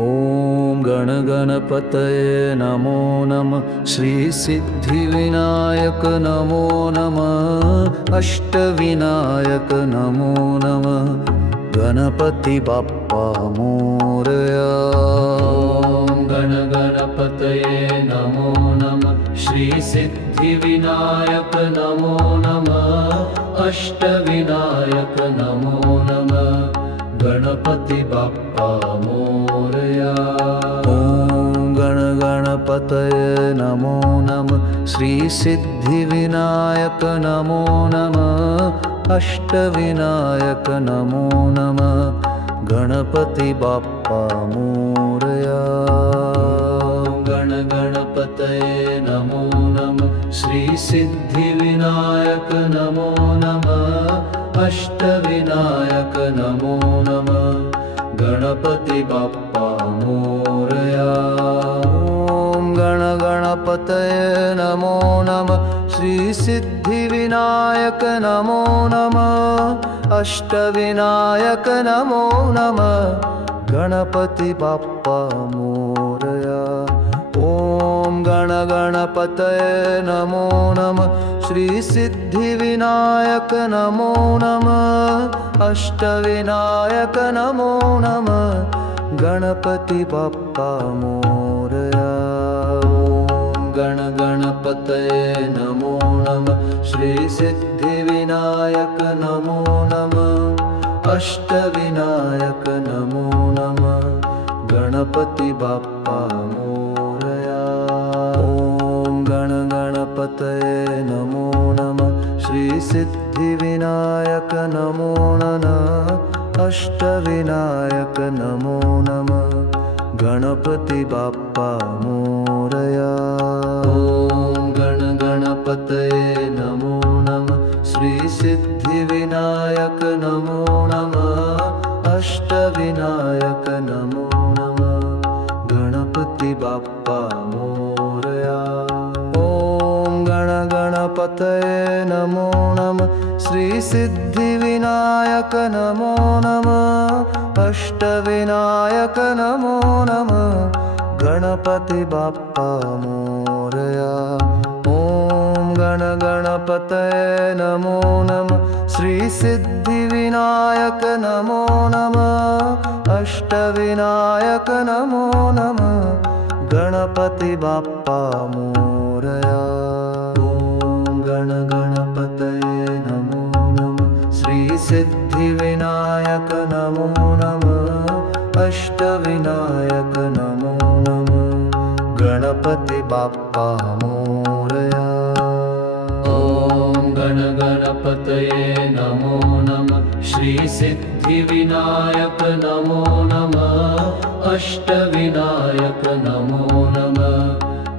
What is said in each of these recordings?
ॐ गणगणपतये नमो नमः। श्रीसिद्धिविनायक नमो नमः। अष्टविनायक नमो नमः। गणपति बाप्पा मोरया। ॐ गणगणपतये नमो नमः। श्रीसिद्धिविनायक नमो नमः। अष्टविनायक नमो नमः। गणपति बाप्पा मोरया। ॐ गणगणपतये नमो नमः। श्रीसिद्धिविनायक नमो नमः। अष्टविनायक नमो नमः। गणपति बाप्पा मोरया। गणगणपतये नमो नमः। श्रीसिद्धिविनायक नमो नमः। अष्टविनायक नमो नमः। गणपति बाप्पा मोरया। ॐ गणगणपतये नमो नमः। श्रीसिद्धिविनायक नमो नमः। अष्टविनायक नमो नमः। गणपति बाप्पा मोरया। ॐ गणगणपतये नमो नमः। श्रीसिद्धिविनायक नमो नमः। अष्टविनायक नमो नमः। गणपति बाप्पा मोरया। ॐ गणगणपतये नमो नमः। श्रीसिद्धिविनायक नमो नमः। अष्टविनायक नमो नमः। गणपति बाप्पा मोरया। ॐ गणगणपतये नमो नमः। श्रीसिद्धिविनायक नमो नमः। अष्टविनायक नमो नमः। गणपति बाप्पा मोरया। ॐ गणगणपतये नमो नमः। श्रीसिद्धिविनायक नमो नमः। अष्टविनायक नमो नमः। गणपति बाप्पा मोरया। ॐ गणगणपतये नमो नमः। श्रीसिद्धिविनायक नमो नमः। अष्टविनायक नमो नमः। गणपति बाप्पा मोरया। ॐ गणगणपतये नमो नमः। श्रीसिद्धिविनायक नमो नमः। अष्टविनायक नमो नमः। गणपति बाप्पा मोरया। ॐ गणगणपतये नमो नमः। श्रीसिद्धिविनायक नमो नमः। अष्टविनायक नमो नमः। गणपति बाप्पा मोरया। ॐ गणगणपतये नमो नमः। श्रीसिद्धिविनायक नमो नमः। अष्टविनायक नमो नमः।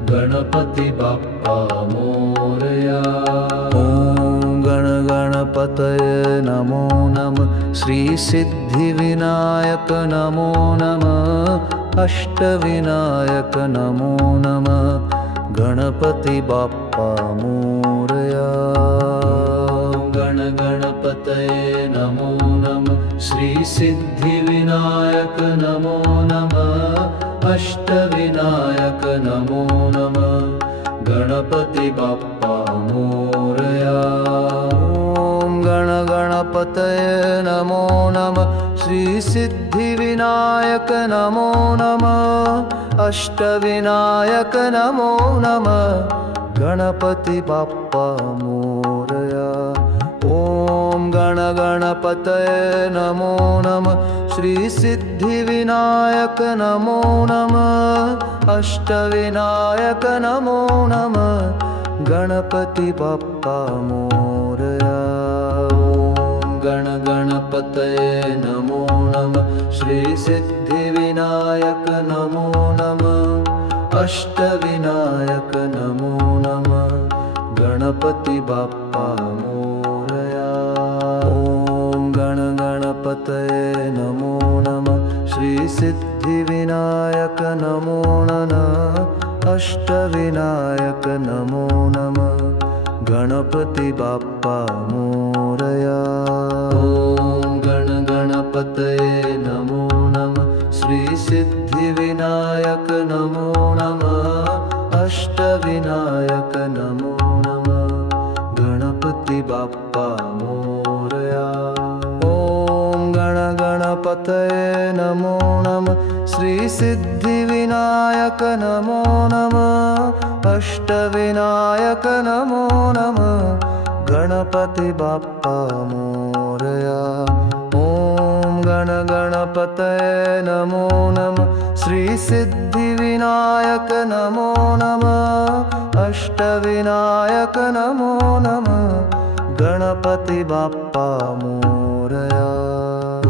गणपति बाप्पा मोरया। ॐ गणगणपतये नमो नमः। श्रीसिद्धिविनायक नमो नमः। अष्टविनायक नमो नमः। गणपति बाप्पा मोरया। गणगणपतये नमो नमः। श्रीसिद्धिविनायक नमो नमः। अष्टविनायक नमो नमः। गणपति बाप्पा मोरया। ॐ गणगणपतये नमो नमः। श्रीसिद्धिविनायक नमो नमः। अष्टविनायक नमो नमः। गणपति बाप्पा मोरया। ॐ गणगणपतये नमो नमः। श्रीसिद्धिविनायक नमो नमः। अष्टविनायक नमो नमः। गणपति बाप्पा मोरया। ॐ गणगणपतये नमो नमः। श्रीसिद्धिविनायक नमो नमः। अष्टविनायक नमो नमः। गणपति बाप्पा मोरया। ॐ गणगणपतये नमो नमः। श्रीसिद्धिविनायक नमो नमः। अष्टविनायक नमो नमः। गणपति बाप्पा मोरया। ॐ गणगणपतये नमो नमः। श्रीसिद्धि गणपतये नमो नमः श्रीसिद्धिविनायक नमो नमः अष्टविनायक नमो नमः गणपति बाप्पा मोरया। ॐ गणपतये नमो नमः श्रीसिद्धिविनायक नमो नमः अष्टविनायक नमो नमः गणपति बाप्पा मोरया।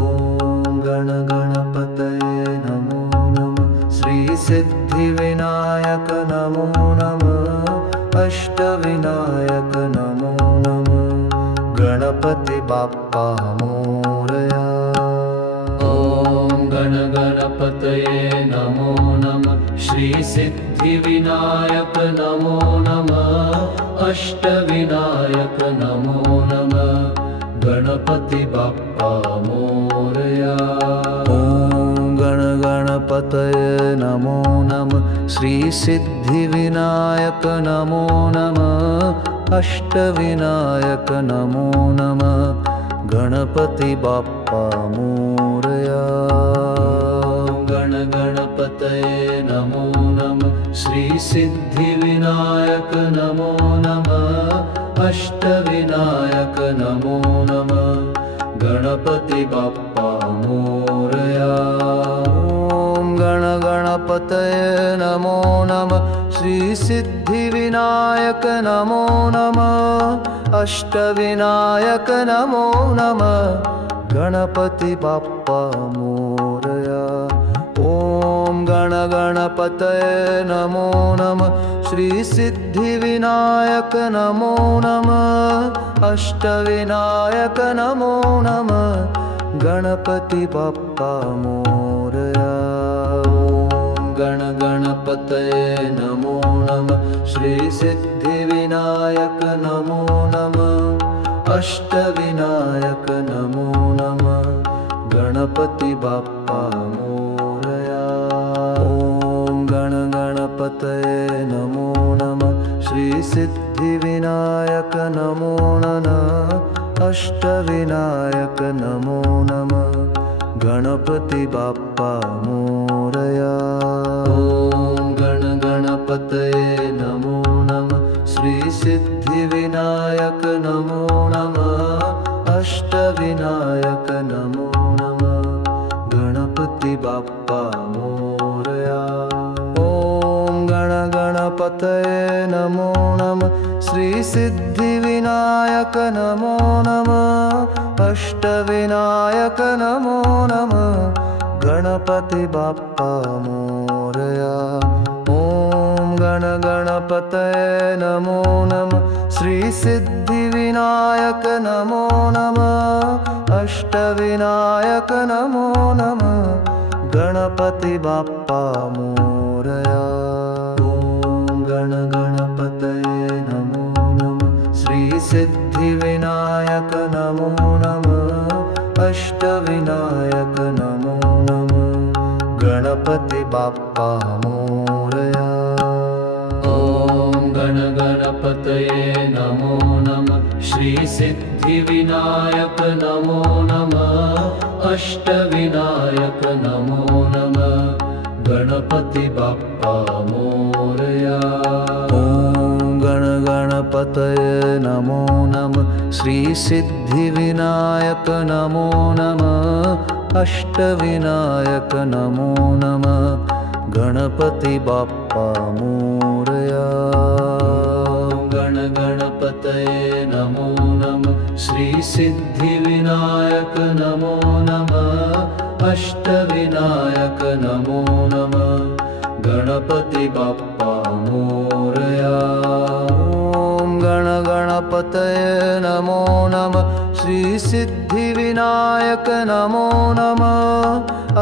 ॐ गणपतये नमो नमः श्रीसिद्धिविनायक नमो नमः अष्टविनायक नमो नमः गणपति बाप्पा मोरया। ॐ गणपतये नमो नमः श्रीसिद्धिविनायक नमो नमः अष्टविनायक नमो नमः गणपति बाप्पा मोरया। ॐ गणपतये नमो नमः श्रीसिद्धिविनायक नमो नमः अष्टविनायक नमो नमः गणपति बाप्पा मोरया। गणपतये नमो नमः श्रीसिद्धिविनायक नमो नमः अष्टविनायक नमो नमः गणपति बाप्पा मोरया। ॐ गणपतये नमो नमः श्रीसिद्धिविनायक नमो नमः अष्टविनायक नमो नमः गणपति बाप्पा मोरया। ॐ गणपतये नमो नमः श्रीसिद्धिविनायक नमो नमः अष्टविनायक नमो नमः गणपति बाप्पा मोरया। ॐ गणपतये नमो नमः श्रीसिद्धिविनायक नमो नमः अष्टविनायक नमो नमः गणपति बाप्पा मोरया। ॐ गणपतये नमो नमः श्रीसिद्धिविनायक नमो नमः अष्टविनायक नमो नमः गणपति बाप्पा मोरया। ॐ गणपतये नमो नमः श्रीसिद्धिविनायक नमो नमः अष्टविनायक नमो नमः गणपति बाप्पा मोरया। ॐ गणपतये नमो नमः श्रीसिद्धिविनायक नमो नमः अष्टविनायक नमो नमः गणपति बाप्पा मोरया। ॐ गणपतये नमो नमः श्रीसिद्धिविनायक नमो नमः अष्टविनायक नमो नमः गणपति बाप्पा मोरया। ॐ गणपतये नमो नमः श्रीसिद्धिविनायक नमो नमः अष्टविनायक नमो नमः गणपति बाप्पा मोरया। ॐ गणपतये नमो नमः श्रीसिद्धिविनायक नमो नमः अष्टविनायक नमो नमः गणपति बाप्पा मोरया। ॐ गणपतये नमो नमः श्रीसिद्धिविनायक नमो नमः अष्टविनायक नमो नमः गणपति बाप्पा मोरया। गणपतये नमो नमः श्रीसिद्धिविनायक नमो नमः अष्टविनायक नमो नमः गणपति बाप्पा मोरया। ॐ गणपतये नमो नमः श्रीसिद्धिविनायक नमो नमः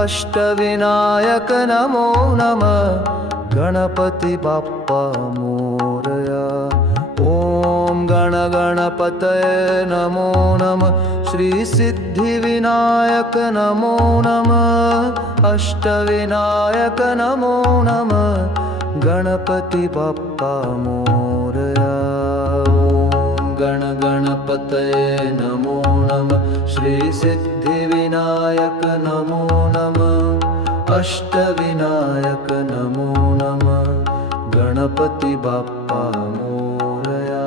अष्टविनायक नमो नमः गणपति बाप्पा मोरया। ॐ गणपतये नमो नमः श्रीसिद्धिविनायक नमो नमः अष्टविनायक नमो नमः गणपति बाप्पा मोरया। ॐ गणपतये नमो नमः श्रीसिद्धिविनायक सिद्धिविनायक नमो नमः अष्टविनायक नमो नमः गणपति बाप्पा मोरया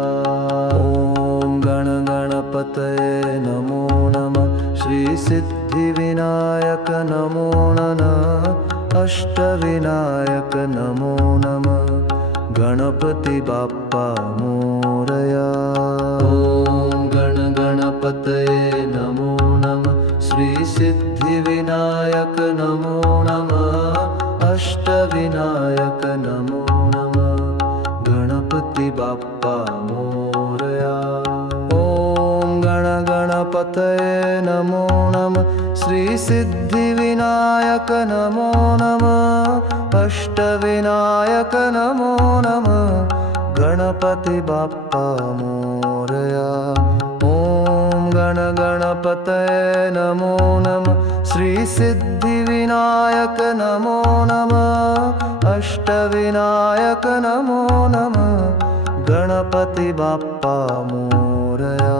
ॐ गण गणपतये नमो नमः श्री सिद्धिविनायक नमो नमः अष्टविनायक नमो नमः गणपति बाप्पा मोरया ॐ गण गणपतये नमो नमः श्री सिद्धिविनायक नमो नमः अष्टविनायक नमो नमः गणपति बाप्पा मोरया ॐ गण गणपतये नमो नमः श्री सिद्धिविनायक नमो नमः अष्टविनायक नमो नमः गणपति बाप्पा मोरया ॐ गण गणपतये नमो नमः श्री सिद्धिविनायक नमो नमः अष्टविनायक नमो नमः गणपति बाप्पा मोरया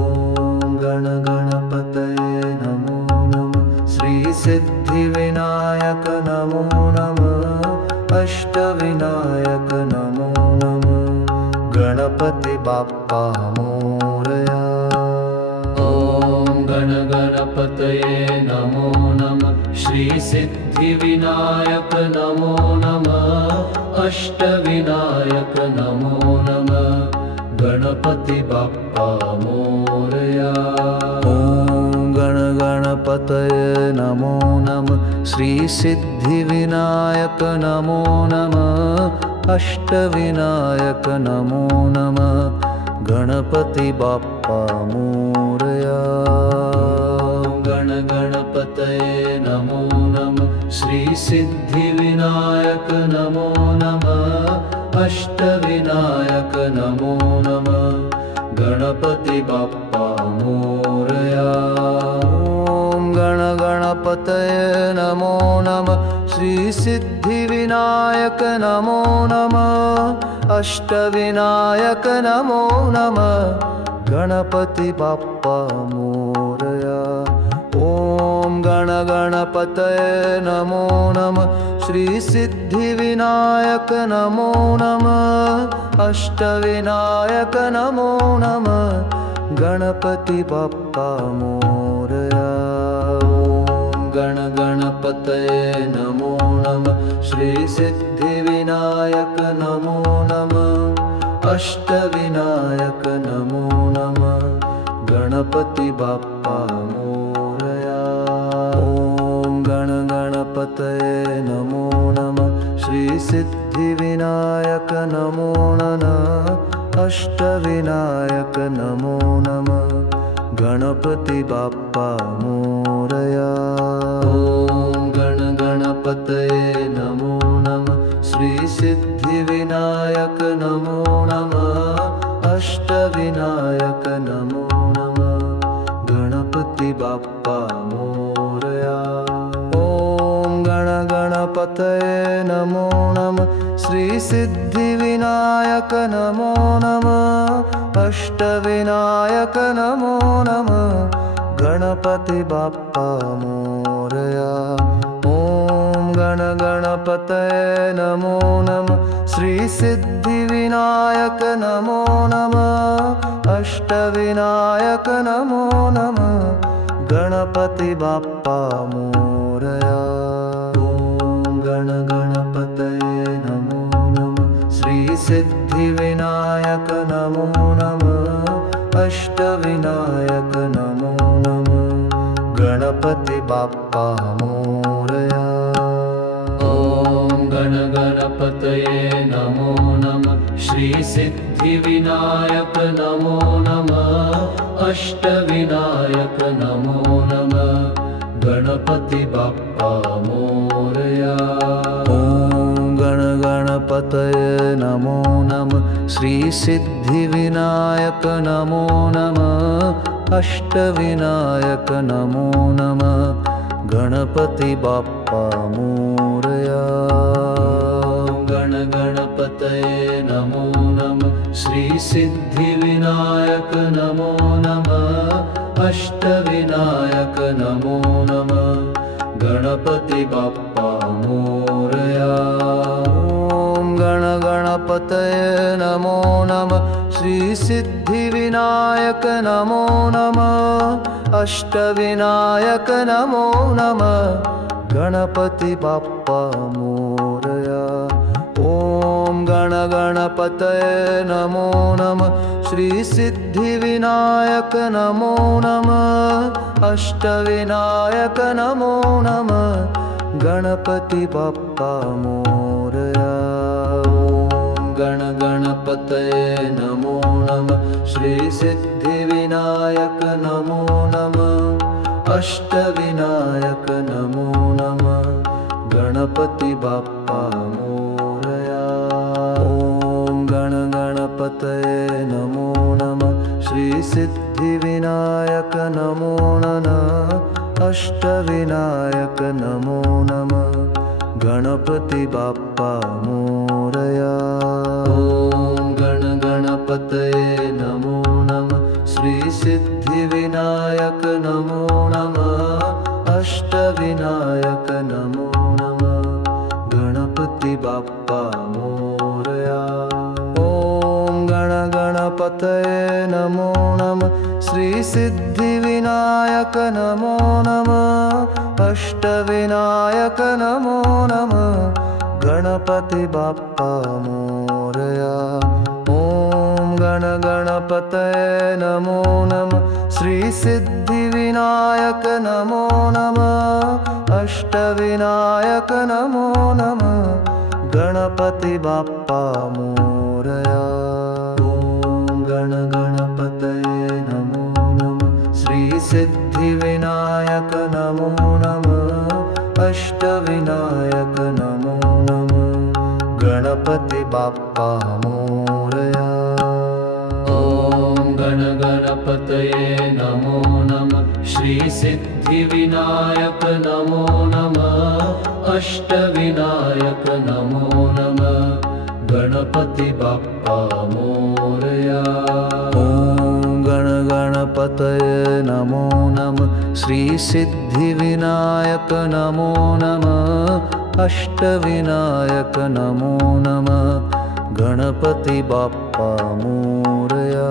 ॐ गण गणपतये नमो नमः श्री सिद्धिविनायक नमो नमः अष्टविनायक नमो नमः गणपति बाप्पा मोरया ॐ गण गणपतये नमो नमः श्री सिद्धिविनायक नमो नमः अष्टविनायक नमो नमः गणपति बाप्पा मोरया ॐ गण गणपतये नमो नमः श्री सिद्धिविनायक नमो नमः अष्टविनायक नमो नमः गणपति बाप्पा मोरया गण गणपतये नमो नमः श्री सिद्धिविनायक नमो नमः अष्टविनायक नमो नमः गणपति बाप्पा मोरया ॐ गण गणपतये नमो नमः श्री सिद्धिविनायक नमो नमः अष्टविनायक नमो नमः गणपति बाप्पा मोरया ॐ गण गणपतये नमो नमः श्री सिद्धिविनायक नमो नमः अष्टविनायक नमो नमः गणपति बाप्पा मोरया ॐ गण गणपतये नमो नमः श्री सिद्धिविनायक नमो नमः अष्टविनायक नमो नमः गणपति बाप्पा मोरया ॐ गण गणपतये नमो नमः श्री सिद्धिविनायक नमो नमः अष्टविनायक नमो नमः गणपति बाप्पा मोरया ॐ गण गणपतये नमो नमः श्री सिद्धिविनायक नमो नमः अष्टविनायक नमो नमः गणपति बाप्पा मोरया ॐ गण गणपतये नमो नमः श्री सिद्धिविनायक नमो नमः अष्टविनायक नमो नमः गणपति बाप्पा मोरया ॐ गण गणपतये नमो नमः श्री सिद्धिविनायक नमो नमः अष्टविनायक नमो नमः गणपति बाप्पा मोरया ॐ गण गणपतये नमो नमः श्री सिद्धिविनायक नमो नमः अष्टविनायक नमो नमः गणपति बाप्पा मोरया ॐ गण गणपतये नमो नमः श्री सिद्धिविनायक नमो नमः अष्टविनायक नमो नमः गणपति बाप्पा मोरया ॐ गण गणपतये नमो नमः श्री सिद्धिविनायक नमो नमः अष्टविनायक नमो नमः गणपति बाप्पा मोरया गण गणपतये नमो नमः श्री सिद्धिविनायक नमो नमः अष्टविनायक नमो नमः गणपति बाप्पा मोरया। ॐ गण गणपतये नमो नमः श्री सिद्धिविनायक नमो नमः अष्टविनायक नमो नमः गणपति बाप्पा मोरया। ॐ गण गणपतये नमो नमः श्री सिद्धिविनायक नमो नमः अष्टविनायक नमो नमः गणपति बाप्पा मोरया। ॐ गण गणपतये नमो नमः श्री सिद्धिविनायक नमो नमः अष्टविनायक नमो नमः गणपति बाप्पा मोरया। ॐ गण गणपतये नमो नमः श्री सिद्धिविनायक नमो नमः अष्टविनायक नमो नमः गणपति बाप्पा मोरया। ॐ गण गणपतये नमो नमः श्री सिद्धिविनायक नमो नमः अष्टविनायक नमो नमः गणपति बाप्पा मोरया। ॐ गण गणपतये नमो नमः श्री सिद्धिविनायक नमो नमः अष्टविनायक नमो नमः गणपति बाप्पा मोरया। ॐ गण गणपतये नमो नमः श्री सिद्धिविनायक नमो नमः अष्टविनायक नमो नमः गणपति बाप्पा मोरया। ॐ गण गणपतये नमो नमः श्री सिद्धिविनायक नमो नमः अष्टविनायक नमो नमः गणपति बाप्पा मोरया। ॐ गण गणपतये नमो नमः श्री सिद्धिविनायक नमो नमः अष्टविनायक नमो नमः गणपति बाप्पा मोरया। ॐ गण गणपतये नमो नमः श्री सिद्धिविनायक नमो नमः अष्टविनायक नमो नमः गणपति बाप्पा मोरया।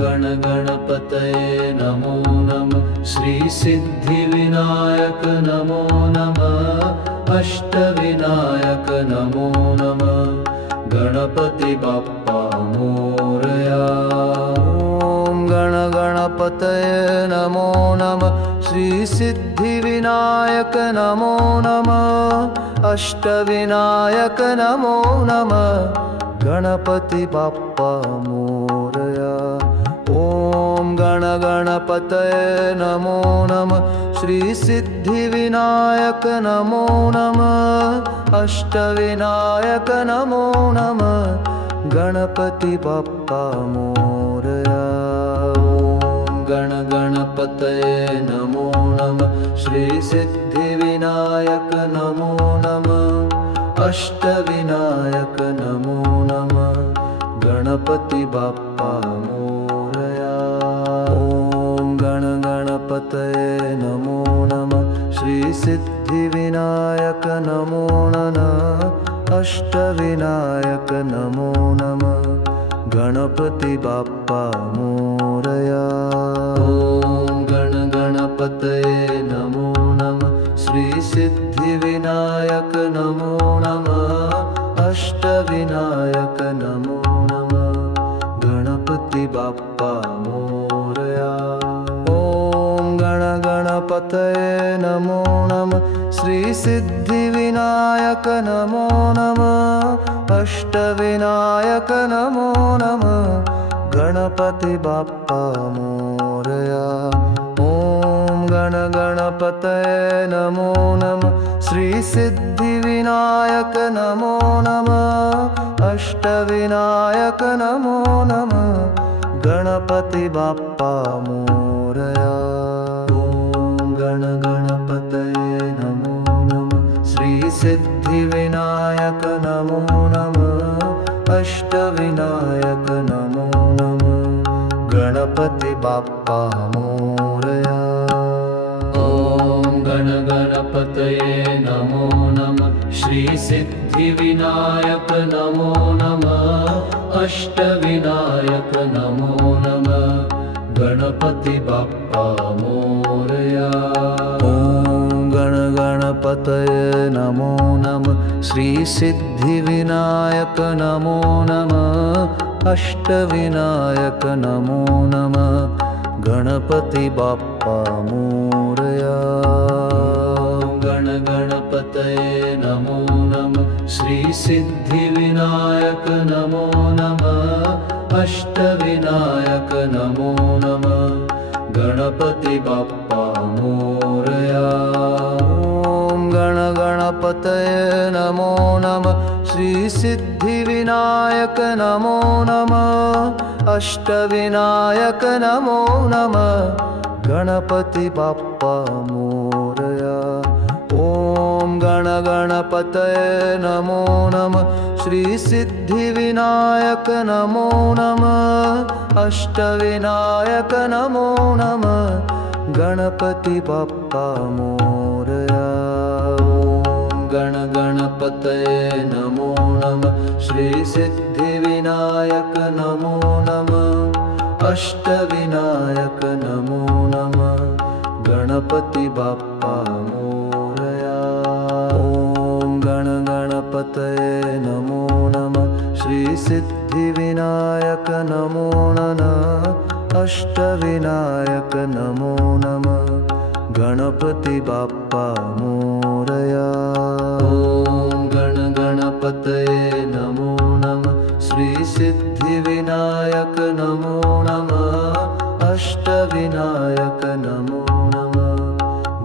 गण गणपतये नमो नमः श्री सिद्धिविनायक नमो नमः अष्टविनायक नमो नमः गणपति बाप्पा मोरया। ॐ गण गणपतये नमो नमः श्री सिद्धिविनायक नमो नमः अष्टविनायक नमो नमः गणपति बाप्पा मोरया। ॐ गण गणपतये नमो नमः श्री सिद्धिविनायक नमो नमः अष्टविनायक नमो नमः गणपति बाप्पा मोरया। ॐ गण गणपतये नमो नमः श्री सिद्धिविनायक नमो नमः अष्टविनायक नमो नमः गणपति बाप्पा मोरया। ॐ गण गणपतये नमो नमः श्री सिद्धिविनायक नमो नमः अष्टविनायक नमो नमः गणपति बाप्पा मोरया। ॐ गण गणपतये नमो नमः श्री सिद्धिविनायक नमो नमः अष्टविनायक नमो नमः गणपति बाप्पा मोरया। ॐ गण गणपतये नमो नमः श्री सिद्धिविनायक नमो नमः अष्टविनायक नमो नमः गणपति बाप्पा मोरया। ॐ गण गणपतये नमो नमः श्री सिद्धिविनायक नमो नमः अष्टविनायक नमो नमः गणपति बाप्पा मोरया। ॐ गण गणपतये नमो नमः श्री सिद्धिविनायक नमो नमः अष्टविनायक नमो नमः गणपति बाप्पा श्रीसिद्धिविनायक नमो नमः अष्टविनायक नमो नमः गणपति बाप्पा मोरया। ॐ गण गणपतये नमो नमः श्रीसिद्धिविनायक नमो नमः अष्टविनायक नमो नमः गणपति बाप्पा मोरया। गण गणपतये नमो नमः श्रीसिद्धिविनायक नमो नमः अष्टविनायक नमो नमः गणपति बाप्पा मोरया। ॐ गण गणपतये नमो नमः श्रीसिद्धिविनायक नमो नमः अष्टविनायक नमो नमः गणपति बाप्पा मोरया। ॐ गण गणपतये नमो नमः श्रीसिद्धिविनायक नमो नमः अष्टविनायक नमो नमः गणपति बाप्पा मोरया। ॐ गण गणपतये नमो नमः श्रीसिद्धिविनायक नमो नमः अष्टविनायक नमो नमः गणपति बाप्पा मोरया। ॐ गण गणपतये नमो नमः श्रीसिद्धिविनायक नमो नमः अष्टविनायक नमो नमः गणपति बाप्पा मोरया। ॐ गण गणपतये नमो नमः श्रीसिद्धिविनायक नमो नमः अष्टविनायक नमो नमः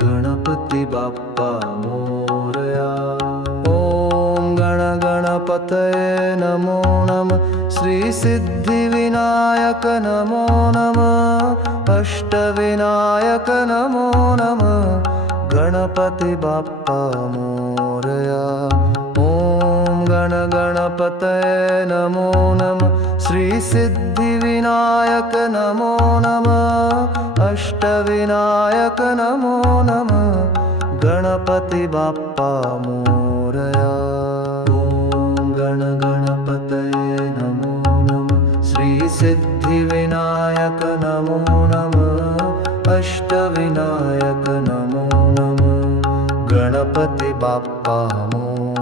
गणपति बाप्पा मोरया। ॐ गण गणपतये नमो नमः श्रीसिद्धिविनायक नमो नमः अष्टविनायक नमो नमः गणपति बाप्पा मोरया। ॐ गण गणपतये नमो नमः श्रीसिद्धिविनायक नमो नमः अष्टविनायक नमो नमः गणपति बाप्पा मोरया। ॐ गण गणपतये नमो नमः श्रीसिद्धिविनायक नमो नमः अष्टविनायक नमो नमः गणपति बाप्पा मोरया।